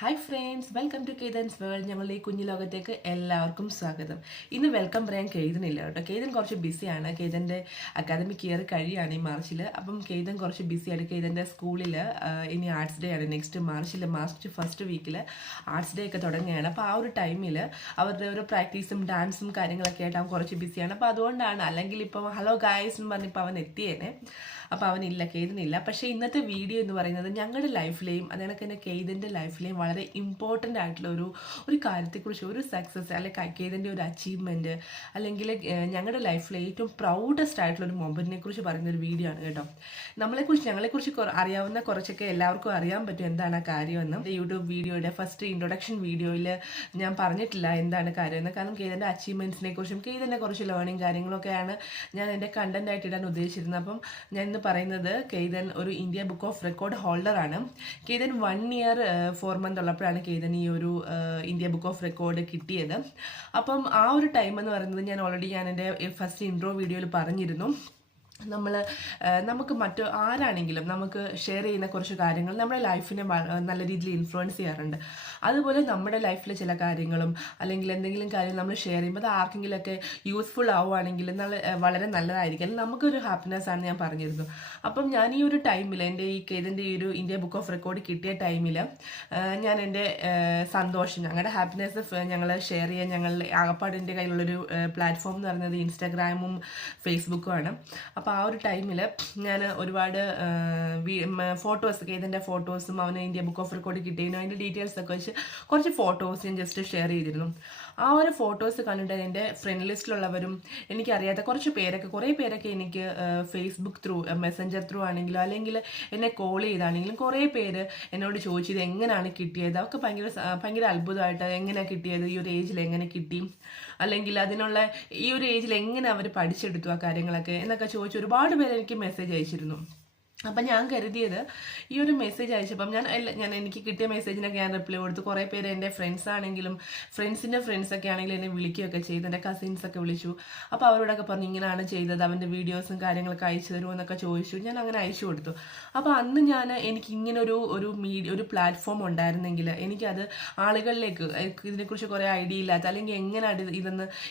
Hi friends, welcome to Ketan's world. ഞങ്ങളുടെ ഈ കുഞ്ഞു ലോകത്തേക്ക് എല്ലാവർക്കും സ്വാഗതം. ഇന്ന് വെൽക്കം പറയാൻ കേതനില്ല കേട്ടോ. കേതൻ കുറച്ച് ബിസിയാണ്. കേതൻ്റെ അക്കാദമിക് ഇയർ കഴിയാണ് ഈ മാർച്ചിൽ. അപ്പം കേതൻ കുറച്ച് ബിസിയാണ്. കേതൻ്റെ സ്കൂളിൽ ഇനി ആർട്സ് ഡേ ആണ് നെക്സ്റ്റ് മാർച്ച് ഫസ്റ്റ് വീക്കിൽ ആർട്സ് ഡേ ഒക്കെ തുടങ്ങുകയാണ്. അപ്പോൾ ആ ഒരു ടൈമിൽ അവരുടെ ഓരോ പ്രാക്ടീസും ഡാൻസും കാര്യങ്ങളൊക്കെ ആയിട്ട് അവൻ കുറച്ച് ബിസിയാണ്. അപ്പോൾ അതുകൊണ്ടാണ്, അല്ലെങ്കിൽ ഇപ്പോൾ ഹലോ ഗായ്സ് എന്ന് പറഞ്ഞപ്പോൾ അവൻ എത്തിയേനെ. അപ്പോൾ അവനില്ല, കേതനില്ല. പക്ഷേ ഇന്നത്തെ വീഡിയോ എന്ന് പറയുന്നത് ഞങ്ങളുടെ ലൈഫിലെയും അതുകണക്ക് തന്നെ കേതൻ്റെ ലൈഫിലെയും വളരെ ഇമ്പോർട്ടൻ്റ് ആയിട്ടുള്ള ഒരു കാര്യത്തെക്കുറിച്ച്, ഒരു സക്സസ് അല്ലെങ്കിൽ കേതൻ്റെ ഒരു അച്ചീവ്മെൻറ്റ്, അല്ലെങ്കിൽ ഞങ്ങളുടെ ലൈഫിലെ ഏറ്റവും പ്രൗഡസ്റ്റ് ആയിട്ടുള്ള ഒരു മൊമെൻറ്റിനെ കുറിച്ച് പറയുന്ന ഒരു വീഡിയോ ആണ് കേട്ടോ. ഞങ്ങളെക്കുറിച്ച് അറിയാവുന്ന കുറച്ചൊക്കെ എല്ലാവർക്കും അറിയാൻ പറ്റും എന്താണ് ആ കാര്യമെന്നും. യൂട്യൂബ് വീഡിയോയുടെ ഫസ്റ്റ് ഇൻട്രൊഡക്ഷൻ വീഡിയോയിൽ ഞാൻ പറഞ്ഞിട്ടില്ല എന്താണ് കാര്യമെന്ന്. കാരണം കേതൻ്റെ അച്ചീവ്മെൻറ്റ്സിനെ കുറിച്ചും കേതൻ്റെ കുറച്ച് ലേണിംഗ് കാര്യങ്ങളൊക്കെയാണ് ഞാൻ എൻ്റെ കണ്ടന്റ് ആയിട്ട് ഇടാൻ ഉദ്ദേശിച്ചിരുന്നത്. അപ്പം ഞാൻ ഇന്ന് പറയുന്നത്, കേതൻ ഒരു ഇന്ത്യ ബുക്ക് ഓഫ് റെക്കോർഡ് ഹോൾഡറാണ്. കേതൻ 1 ഇയർ 4 മന്ത് ഉള്ളപ്പോഴാണ് കേതൻ ഈ ഒരു ഇന്ത്യ ബുക്ക് ഓഫ് റെക്കോർഡ് കിട്ടിയത്. അപ്പം ആ ഒരു ടൈം എന്ന് പറയുന്നത് ഞാൻ എൻ്റെ ഫസ്റ്റ് ഇൻട്രോ വീഡിയോയിൽ പറഞ്ഞിരുന്നു. നമുക്ക് ആരാണെങ്കിലും നമുക്ക് ഷെയർ ചെയ്യുന്ന കുറച്ച് കാര്യങ്ങൾ നമ്മുടെ ലൈഫിനെ നല്ല രീതിയിൽ ഇൻഫ്ലുവൻസ് ചെയ്യാറുണ്ട്. അതുപോലെ നമ്മുടെ ലൈഫിലെ ചില കാര്യങ്ങളും അല്ലെങ്കിൽ എന്തെങ്കിലും കാര്യം നമ്മൾ ഷെയർ ചെയ്യുമ്പോൾ അത് ആർക്കെങ്കിലുമൊക്കെ യൂസ്ഫുൾ ആവുകയാണെങ്കിൽ വളരെ നല്ലതായിരിക്കും, നമുക്കൊരു ഹാപ്പിനെസ് ആണ് ഞാൻ പറഞ്ഞിരുന്നു. അപ്പം ഞാൻ ഈ ഒരു ടൈമിൽ എൻ്റെ ഈ കേതൻ്റെ ഈ ഒരു ഇന്ത്യ ബുക്ക് ഓഫ് റെക്കോർഡ് കിട്ടിയ ടൈമിൽ ഞാൻ എൻ്റെ സന്തോഷം, ഞങ്ങളുടെ ഹാപ്പിനെസ് ഞങ്ങൾ ഷെയർ ചെയ്യാൻ ഞങ്ങളുടെ ആകപ്പാടിൻ്റെ കയ്യിലുള്ളൊരു പ്ലാറ്റ്ഫോം എന്ന് പറയുന്നത് ഇൻസ്റ്റാഗ്രാമും ഫേസ്ബുക്കുമാണ്. അപ്പോൾ ആ ഒരു ടൈമിൽ ഞാൻ ഒരുപാട് ഫോട്ടോസ്, കേതൻ്റെ ഫോട്ടോസും അവന് ഇന്ത്യ ബുക്ക് ഓഫ് റെക്കോർഡ് കിട്ടിയതിനും അതിൻ്റെ ഡീറ്റെയിൽസൊക്കെ വെച്ച് കുറച്ച് ഫോട്ടോസ് ഞാൻ ജസ്റ്റ് ഷെയർ ചെയ്തിരുന്നു. ആ ഒരു ഫോട്ടോസ് കണ്ടിട്ട് എൻ്റെ ഫ്രണ്ട് ലിസ്റ്റിലുള്ളവരും എനിക്കറിയാത്ത കുറേ പേരൊക്കെ എനിക്ക് ഫേസ്ബുക്ക് ത്രൂ, മെസ്സഞ്ചർ ത്രൂ ആണെങ്കിലോ അല്ലെങ്കിൽ എന്നെ കോൾ ചെയ്താണെങ്കിലും കുറേ പേര് എന്നോട് ചോദിച്ചു ഇത് എങ്ങനെയാണ് കിട്ടിയത്. അവർക്ക് ഭയങ്കര അത്ഭുതമായിട്ട്, എങ്ങനെയാണ് കിട്ടിയത്, ഈ ഒരു ഏജിൽ എങ്ങനെ കിട്ടി, അല്ലെങ്കിൽ അതിനുള്ള ഈ ഒരു ഏജിൽ എങ്ങനെ അവർ പഠിച്ചെടുത്തു ആ കാര്യങ്ങളൊക്കെ എന്നൊക്കെ ചോദിച്ച് ഒരുപാട് പേര് എനിക്ക് മെസ്സേജ് അയച്ചിരുന്നു. അപ്പം ഞാൻ കരുതിയത്, ഈ ഒരു മെസ്സേജ് അയച്ചപ്പം എനിക്ക് കിട്ടിയ മെസ്സേജിനൊക്കെ ഞാൻ റിപ്ലൈ കൊടുത്തു. കുറേ പേര് എൻ്റെ ഫ്രണ്ട്സ് ആണെങ്കിലും ഫ്രണ്ട്സിൻ്റെ ഫ്രണ്ട്സൊക്കെ ആണെങ്കിലും എന്നെ വിളിക്കുകയൊക്കെ ചെയ്തു. എൻ്റെ കസിൻസൊക്കെ വിളിച്ചു. അപ്പോൾ അവരോടൊക്കെ പറഞ്ഞു ഇങ്ങനെയാണ് ചെയ്തത്, അവൻ്റെ വീഡിയോസും കാര്യങ്ങളൊക്കെ അയച്ചു തരുമോ എന്നൊക്കെ ചോദിച്ചു. ഞാൻ അങ്ങനെ അയച്ചു കൊടുത്തു. അപ്പോൾ അന്ന് എനിക്ക് ഇങ്ങനെ ഒരു പ്ലാറ്റ്ഫോം ഉണ്ടായിരുന്നെങ്കിൽ എനിക്കത് ആളുകളിലേക്ക്, ഇതിനെക്കുറിച്ച് കുറേ ഐഡിയ ഇല്ലാത്ത, അല്ലെങ്കിൽ എങ്ങനെയാണ്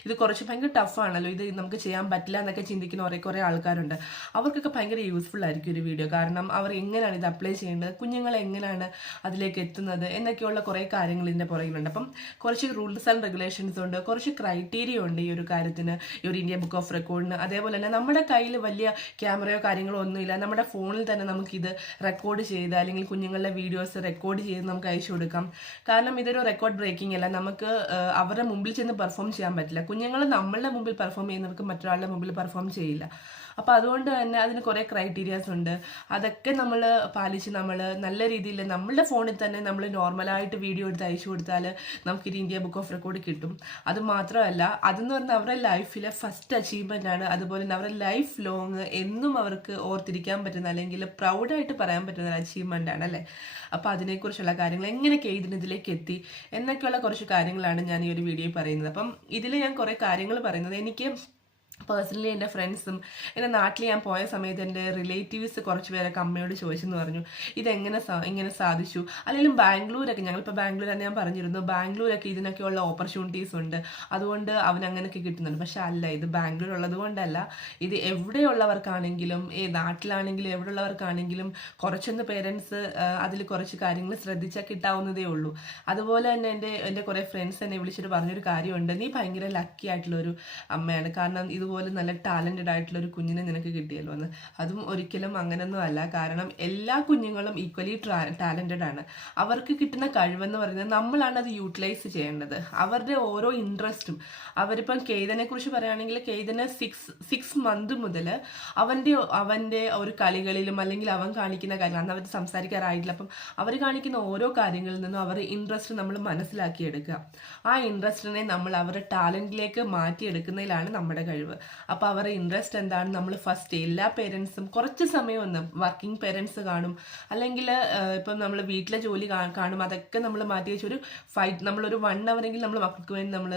ഇത് കുറച്ച് ഭയങ്കര ടഫാണല്ലോ, ഇത് നമുക്ക് ചെയ്യാൻ പറ്റില്ല എന്നൊക്കെ ചിന്തിക്കുന്ന കുറേ ആൾക്കാരുണ്ട്. അവർക്കൊക്കെ ഭയങ്കര യൂസ്ഫുൾ ആയിരിക്കും ഒരു വീഡിയോ. കാരണം അവർ എങ്ങനെയാണ് ഇത് അപ്ലൈ ചെയ്യേണ്ടത്, കുഞ്ഞുങ്ങൾ എങ്ങനെയാണ് അതിലേക്ക് എത്തുന്നത് എന്നൊക്കെയുള്ള കുറേ കാര്യങ്ങൾ ഇതിൻ്റെ പുറകിലുണ്ട്. അപ്പം കുറച്ച് റൂൾസ് ആൻഡ് റെഗുലേഷൻസ് ഉണ്ട്, കുറച്ച് ക്രൈറ്റീരിയ ഉണ്ട് ഈ ഒരു കാര്യത്തിന്, ഈ ഒരു ഇന്ത്യ ബുക്ക് ഓഫ് റെക്കോർഡിന്. അതേപോലെ തന്നെ നമ്മുടെ കയ്യിൽ വലിയ ക്യാമറയോ കാര്യങ്ങളോ ഒന്നുമില്ല, നമ്മുടെ ഫോണിൽ തന്നെ നമുക്കിത് റെക്കോർഡ് ചെയ്ത് അല്ലെങ്കിൽ കുഞ്ഞുങ്ങളുടെ വീഡിയോസ് റെക്കോർഡ് ചെയ്ത് നമുക്ക് അയച്ചു കൊടുക്കാം. കാരണം ഇതൊരു റെക്കോർഡ് ബ്രേക്കിംഗ് അല്ല, നമുക്ക് അവരുടെ മുമ്പിൽ ചെന്ന് പെർഫോം ചെയ്യാൻ പറ്റില്ല. കുഞ്ഞുങ്ങൾ നമ്മളുടെ മുമ്പിൽ പെർഫോം ചെയ്യുന്നവർക്ക് മറ്റൊരാളുടെ മുമ്പിൽ പെർഫോം ചെയ്യില്ല. അപ്പോൾ അതുകൊണ്ട് തന്നെ അതിന് കുറേ ക്രൈറ്റീരിയാസ് ഉണ്ട്. അതൊക്കെ നമ്മൾ പാലിച്ച് നമ്മൾ നല്ല രീതിയിൽ നമ്മളുടെ ഫോണിൽ തന്നെ നമ്മൾ നോർമലായിട്ട് വീഡിയോ എടുത്ത് അയച്ചു കൊടുത്താൽ നമുക്കിത് ഇന്ത്യ ബുക്ക് ഓഫ് റെക്കോർഡ് കിട്ടും. അത് മാത്രമല്ല, അതെന്ന് പറഞ്ഞാൽ അവരുടെ ലൈഫിലെ ഫസ്റ്റ് അച്ചീവ്മെൻ്റ് ആണ്. അതുപോലെ തന്നെ അവരുടെ ലൈഫ് ലോങ് എന്നും അവർക്ക് ഓർത്തിരിക്കാൻ പറ്റുന്ന, അല്ലെങ്കിൽ പ്രൗഡായിട്ട് പറയാൻ പറ്റുന്ന ഒരു അച്ചീവ്മെൻ്റ് ആണ് അല്ലേ. അപ്പോൾ അതിനെക്കുറിച്ചുള്ള കാര്യങ്ങൾ, എങ്ങനെയൊക്കെ ഇതിലേക്ക് എത്തി എന്നൊക്കെയുള്ള കുറച്ച് കാര്യങ്ങളാണ് ഞാൻ ഈ ഒരു വീഡിയോയിൽ പറയുന്നത്. അപ്പം ഇതിൽ ഞാൻ കുറേ കാര്യങ്ങൾ പറയുന്നത്, എനിക്ക് പേഴ്സണലി എൻ്റെ ഫ്രണ്ട്സും എൻ്റെ നാട്ടിൽ ഞാൻ പോയ സമയത്ത് എൻ്റെ റിലേറ്റീവ്സ് കുറച്ച് പേരൊക്കെ അമ്മയോട് ചോദിച്ചെന്ന് പറഞ്ഞു ഇങ്ങനെ സാധിച്ചു. അല്ലെങ്കിൽ ബാംഗ്ലൂരൊക്കെ, ഞങ്ങളിപ്പോൾ ബാംഗ്ലൂരാണ് ഞാൻ പറഞ്ഞിരുന്നു, ബാംഗ്ലൂരൊക്കെ ഇതിനൊക്കെയുള്ള ഓപ്പർച്യൂണിറ്റീസ് ഉണ്ട്, അതുകൊണ്ട് അവനങ്ങനെയൊക്കെ കിട്ടുന്നുണ്ട്. പക്ഷെ അല്ല, ഇത് ബാംഗ്ലൂർ ഉള്ളത് കൊണ്ടല്ല, ഇത് എവിടെയുള്ളവർക്കാണെങ്കിലും, നാട്ടിലാണെങ്കിലും എവിടെയുള്ളവർക്കാണെങ്കിലും കുറച്ചൊന്ന് പേരൻസ് അതിൽ കുറച്ച് കാര്യങ്ങൾ ശ്രദ്ധിച്ചാൽ കിട്ടാവുന്നതേ ഉള്ളൂ. അതുപോലെ തന്നെ എൻ്റെ കുറേ ഫ്രണ്ട്സ് എന്നെ വിളിച്ചിട്ട് പറഞ്ഞൊരു കാര്യമുണ്ട്, നീ ഭയങ്കര ലക്കി ആയിട്ടുള്ളൊരു അമ്മയാണ്, കാരണം ഇതുപോലെ നല്ല ടാലന്റഡ് ആയിട്ടുള്ള ഒരു കുഞ്ഞിനെ നിനക്ക് കിട്ടിയല്ലോ എന്ന്. അതും ഒരിക്കലും അങ്ങനൊന്നും അല്ല. കാരണം എല്ലാ കുഞ്ഞുങ്ങളും ഈക്വലി ടാലന്റഡ് ആണ്. അവർക്ക് കിട്ടുന്ന കഴിവെന്ന് പറയുന്നത് നമ്മളാണ് അത് യൂട്ടിലൈസ് ചെയ്യേണ്ടത്. അവരുടെ ഓരോ ഇൻട്രസ്റ്റും, അവരിപ്പം കേതനെ കുറിച്ച് പറയുകയാണെങ്കിൽ കേതന് 6 മന്ത് മുതൽ അവൻ്റെ ഒരു കളികളിലും അല്ലെങ്കിൽ അവൻ കാണിക്കുന്ന കാര്യം, അന്ന് അവർ സംസാരിക്കാറായിട്ടില്ല, അപ്പം അവർ കാണിക്കുന്ന ഓരോ കാര്യങ്ങളിൽ നിന്നും അവരുടെ ഇൻട്രസ്റ്റ് നമ്മൾ മനസ്സിലാക്കിയെടുക്കുക. ആ ഇൻട്രസ്റ്റിനെ നമ്മൾ അവരുടെ ടാലന്റിലേക്ക് മാറ്റിയെടുക്കുന്നതിലാണ് നമ്മുടെ കഴിവ്. അപ്പോൾ അവരുടെ ഇൻട്രസ്റ്റ് എന്താണ്, നമ്മൾ ഫസ്റ്റ് എല്ലാ പേരൻസും കുറച്ച് സമയം ഒന്ന്, വർക്കിംഗ് പേരൻസ് കാണും, അല്ലെങ്കിൽ ഇപ്പം നമ്മൾ വീട്ടിലെ ജോലി കാണും, അതൊക്കെ നമ്മൾ മാറ്റി വെച്ച് നമ്മളൊരു 1 അവറെങ്കിലും നമ്മൾ മക്കൾക്ക് വേണ്ടി നമ്മൾ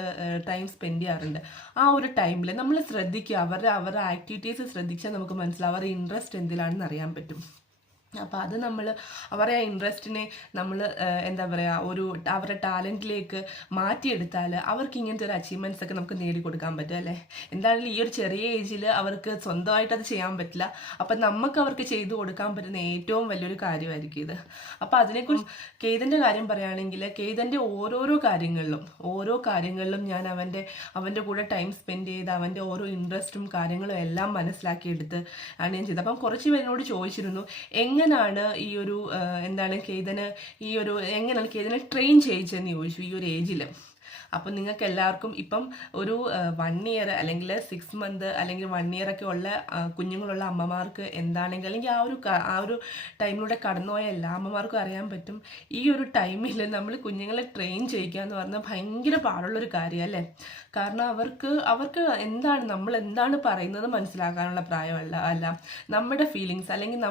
ടൈം സ്പെൻഡ് ചെയ്യാറുണ്ട്. ആ ഒരു ടൈമിൽ നമ്മൾ ശ്രദ്ധിക്കുക, അവരുടെ ആക്ടിവിറ്റീസ് ശ്രദ്ധിച്ചാൽ നമുക്ക് മനസ്സിലാവും അവരുടെ ഇൻട്രസ്റ്റ് എന്തിലാണെന്ന് അറിയാൻ പറ്റും. അപ്പോൾ അത് നമ്മൾ അവരുടെ ആ ഇൻട്രസ്റ്റിനെ നമ്മൾ എന്താ പറയുക അവരുടെ ടാലൻറ്റിലേക്ക് മാറ്റിയെടുത്താൽ അവർക്ക് ഇങ്ങനത്തെ ഒരു അച്ചീവ്മെൻറ്റ്സ് ഒക്കെ നമുക്ക് നേടിക്കൊടുക്കാൻ പറ്റും അല്ലേ. എന്തായാലും ഈ ഒരു ചെറിയ ഏജിൽ അവർക്ക് സ്വന്തമായിട്ട് അത് ചെയ്യാൻ പറ്റില്ല. അപ്പം നമുക്ക് അവർക്ക് ചെയ്തു കൊടുക്കാൻ പറ്റുന്ന ഏറ്റവും വലിയൊരു കാര്യമായിരിക്കും ഇത്. അപ്പോൾ അതിനെക്കുറിച്ച് കേതൻ്റെ കാര്യം പറയുകയാണെങ്കിൽ കേതൻ്റെ ഓരോ കാര്യങ്ങളിലും ഞാൻ അവൻ്റെ കൂടെ ടൈം സ്പെൻഡ് ചെയ്ത് അവൻ്റെ ഓരോ ഇൻട്രസ്റ്റും കാര്യങ്ങളും എല്ലാം മനസ്സിലാക്കിയെടുത്ത് ആണ് ഞാൻ ചെയ്തത്. അപ്പം കുറച്ച് പേരോട് ചോദിച്ചിരുന്നു എങ്ങനെയാണ് ഈ ഒരു കേതന് എങ്ങനെയാണ് കേതനെ ട്രെയിൻ ചെയ്യിച്ചതെന്ന് ചോദിച്ചു ഈ ഒരു ഏജിൽ. അപ്പം നിങ്ങൾക്ക് എല്ലാവർക്കും ഇപ്പം ഒരു 1 ഇയർ അല്ലെങ്കിൽ 6 മന്ത് അല്ലെങ്കിൽ 1 ഇയർ ഒക്കെ ഉള്ള കുഞ്ഞുങ്ങളുള്ള അമ്മമാർക്ക് എന്താണെങ്കിൽ അല്ലെങ്കിൽ ആ ഒരു ടൈമിലൂടെ കടന്നുപോയ എല്ലാ അമ്മമാർക്കും അറിയാൻ പറ്റും ഈ ഒരു ടൈമിൽ നമ്മൾ കുഞ്ഞുങ്ങളെ ട്രെയിൻ ചെയ്യിക്കുക എന്ന് പറഞ്ഞാൽ ഭയങ്കര പാടുള്ളൊരു കാര്യമാണ് അല്ലേ. കാരണം അവർക്ക് നമ്മൾ എന്താണ് പറയുന്നത് മനസ്സിലാക്കാനുള്ള പ്രായമല്ല നമ്മുടെ ഫീലിങ്സ് അല്ലെങ്കിൽ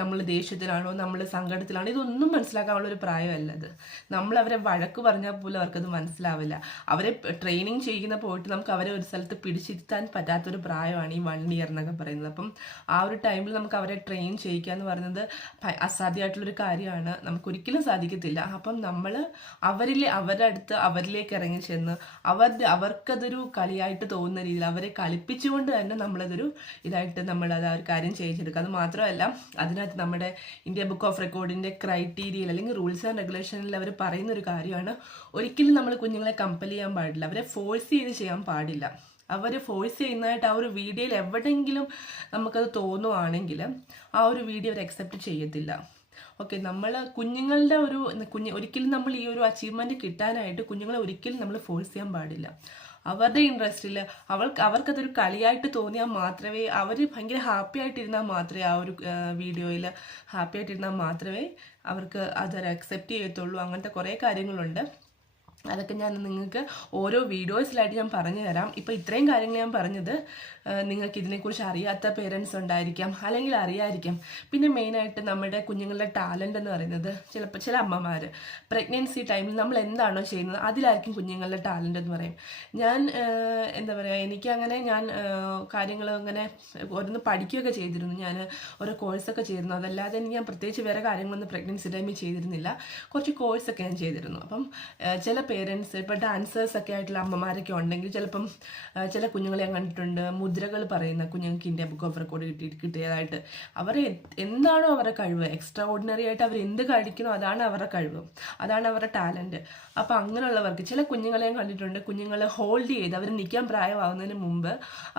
നമ്മൾ ദേഷ്യത്തിലാണോ നമ്മൾ സങ്കടത്തിലാണോ ഇതൊന്നും മനസ്സിലാക്കാനുള്ള ഒരു പ്രായമല്ല അത്. നമ്മൾ അവരെ വഴക്ക് പറഞ്ഞാൽ പോലും അവർക്കത് മനസ്സിലാവില്ല. അവരെ ട്രെയിനിങ് ചെയ്യുന്ന പോയിട്ട് നമുക്ക് അവരെ ഒരു സ്ഥലത്ത് പിടിച്ചിരുത്താൻ പറ്റാത്തൊരു പ്രായമാണ് ഈ 1 ഇയർ എന്നൊക്കെ പറയുന്നത്. അപ്പം ആ ഒരു ടൈമിൽ നമുക്ക് അവരെ ട്രെയിൻ ചെയ്യിക്കുക എന്ന് പറയുന്നത് അസാധ്യമായിട്ടുള്ളൊരു കാര്യമാണ്, നമുക്കൊരിക്കലും സാധിക്കത്തില്ല. അപ്പം നമ്മൾ അവരിലേക്ക് ഇറങ്ങി ചെന്ന് അവർക്കതൊരു കളിയായിട്ട് തോന്നുന്ന രീതിയിൽ അവരെ കളിപ്പിച്ചുകൊണ്ട് തന്നെ നമ്മളതൊരു ഇതായിട്ട് നമ്മളത് ആ ഒരു കാര്യം ചെയ്യിച്ചെടുക്കുക. അത് മാത്രമല്ല അതിനകത്ത് നമ്മുടെ ഇന്ത്യ ബുക്ക് ഓഫ് റെക്കോർഡിൻ്റെ ക്രൈറ്റീരിയയിൽ അല്ലെങ്കിൽ റൂൾസ് ആൻഡ് റെഗുലേഷനിൽ അവർ പറയുന്ന ഒരു കാര്യമാണ് ഒരിക്കലും നമ്മൾ കുഞ്ഞുങ്ങളെ കമ്പൽ ചെയ്യാൻ പാടില്ല, അവരെ ഫോഴ്സ് ചെയ്ത് ചെയ്യാൻ പാടില്ല. അവർ ഫോഴ്സ് ചെയ്യുന്നതായിട്ട് ആ ഒരു വീഡിയോയിൽ എവിടെയെങ്കിലും നമുക്കത് തോന്നുവാണെങ്കിൽ ആ ഒരു വീഡിയോ അവർ അക്സെപ്റ്റ് ചെയ്യത്തില്ല. ഓക്കെ, നമ്മൾ കുഞ്ഞുങ്ങളുടെ ഒരിക്കലും നമ്മൾ ഈ ഒരു അച്ചീവ്മെൻറ്റ് കിട്ടാനായിട്ട് കുഞ്ഞുങ്ങളെ ഒരിക്കലും നമ്മൾ ഫോഴ്സ് ചെയ്യാൻ പാടില്ല. അവരുടെ ഇൻട്രസ്റ്റിൽ അവർക്കതൊരു കളിയായിട്ട് തോന്നിയാൽ മാത്രമേ അവർ ഭയങ്കര ഹാപ്പി ആയിട്ടിരുന്നാൽ മാത്രമേ ആ ഒരു വീഡിയോയിൽ ഹാപ്പി ആയിട്ടിരുന്നാൽ മാത്രമേ അവർക്ക് അതൊരു അക്സെപ്റ്റ് ചെയ്യത്തുള്ളൂ. അങ്ങനത്തെ കുറേ കാര്യങ്ങളുണ്ട്. അതൊക്കെ ഞാൻ നിങ്ങൾക്ക് ഓരോ വീഡിയോസിലായിട്ട് ഞാൻ പറഞ്ഞു തരാം. ഇപ്പോൾ ഇത്രയും കാര്യങ്ങൾ ഞാൻ പറഞ്ഞത് നിങ്ങൾക്ക് ഇതിനെക്കുറിച്ച് അറിയാത്ത പേരൻസ് ഉണ്ടായിരിക്കാം, അല്ലെങ്കിൽ അറിയാതിരിക്കാം. പിന്നെ മെയിനായിട്ട് നമ്മുടെ കുഞ്ഞുങ്ങളുടെ ടാലൻ്റ് എന്ന് പറയുന്നത് ചില അമ്മമാർ പ്രഗ്നൻസി ടൈമിൽ നമ്മൾ എന്താണോ ചെയ്യുന്നത് അതിലായിരിക്കും കുഞ്ഞുങ്ങളുടെ ടാലൻ്റ് എന്ന് പറയും. ഞാൻ എനിക്കങ്ങനെ കാര്യങ്ങൾ അങ്ങനെ ഓരോന്ന് പഠിക്കുകയൊക്കെ ചെയ്തിരുന്നു, ഞാൻ ഓരോ കോഴ്സൊക്കെ ചെയ്തിരുന്നു. അതല്ലാതെ ഞാൻ പ്രത്യേകിച്ച് വേറെ കാര്യങ്ങളൊന്നും പ്രഗ്നൻസി ടൈമിൽ ചെയ്തിരുന്നില്ല. കുറച്ച് കോഴ്സൊക്കെ ഞാൻ ചെയ്തിരുന്നു. അപ്പം ചില പേരൻസ് ഇപ്പോൾ ഡാൻസേഴ്സൊക്കെ ആയിട്ടുള്ള അമ്മമാരൊക്കെ ഉണ്ടെങ്കിൽ ചിലപ്പം ചില കുഞ്ഞുങ്ങളെ ഞാൻ കണ്ടിട്ടുണ്ട് മുദ്രകൾ പറയുന്ന കുഞ്ഞുങ്ങൾക്ക് ഇന്ത്യ ബുക്ക് ഓഫ് റെക്കോർഡ് കിട്ടിയതായിട്ട്. എന്താണോ അവരുടെ കഴിവ്, എക്സ്ട്രാ ഓർഡിനറി ആയിട്ട് അവർ എന്ത് കഴിക്കണോ അതാണ് അവരുടെ കഴിവ്, അതാണ് അവരുടെ ടാലൻറ്റ്. അപ്പോൾ അങ്ങനെയുള്ളവർക്ക് ചില കുഞ്ഞുങ്ങളെ ഞാൻ കണ്ടിട്ടുണ്ട്, കുഞ്ഞുങ്ങളെ ഹോൾഡ് ചെയ്ത് അവർ നിൽക്കാൻ പ്രായമാകുന്നതിന് മുമ്പ്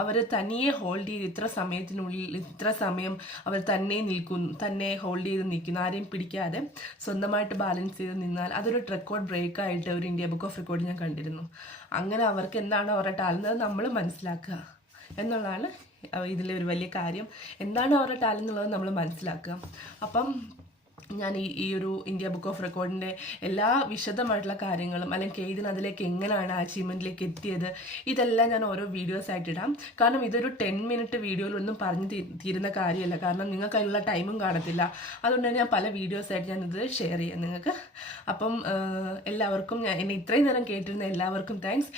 അവർ തനിയെ ഹോൾഡ് ചെയ്ത് ഇത്ര സമയം അവർ തന്നെ ഹോൾഡ് ചെയ്ത് നിൽക്കുന്നു, ആരെയും പിടിക്കാതെ സ്വന്തമായിട്ട് ബാലൻസ് ചെയ്ത് നിന്നാൽ അതൊരു റെക്കോർഡ് ബ്രേക്ക് ആയിട്ട് ഒരു ഇന്ത്യ ബുക്ക് ഓഫ് റെക്കോർഡ് ഞാൻ കണ്ടിരുന്നു. അങ്ങനെ അവർക്ക് എന്താണോ അവരുടെ ടാലൻ്റ് അത് നമ്മൾ മനസ്സിലാക്കുക എന്നുള്ളതാണ് ഇതിലെ ഒരു വലിയ കാര്യം. എന്താണ് അവരുടെ ടാലൻ്റ് എന്നുള്ളത് നമ്മൾ മനസ്സിലാക്കുക. അപ്പം ഞാൻ ഈ ഒരു ഇന്ത്യ ബുക്ക് ഓഫ് റെക്കോർഡിൻ്റെ എല്ലാ വിശദമായിട്ടുള്ള കാര്യങ്ങളും അല്ലെങ്കിൽ കേതിന് അതിലേക്ക് എങ്ങനെയാണ് അച്ചീവ്മെൻറ്റിലേക്ക് എത്തിയത് ഇതെല്ലാം ഞാൻ ഓരോ വീഡിയോസ് ആയിട്ട് ഇടാം. കാരണം ഇതൊരു 10 മിനിറ്റ് വീഡിയോയിലൊന്നും പറഞ്ഞു തീരുന്ന കാര്യമല്ല, കാരണം നിങ്ങൾക്ക് അതിനുള്ള ടൈമും കാണത്തില്ല. അതുകൊണ്ട് തന്നെ ഞാൻ പല വീഡിയോസായിട്ട് ഞാനിത് ഷെയർ ചെയ്യാം നിങ്ങൾക്ക്. അപ്പം എല്ലാവർക്കും എന്നെ ഇത്രയും നേരം കേട്ടിരുന്ന എല്ലാവർക്കും താങ്ക്സ്.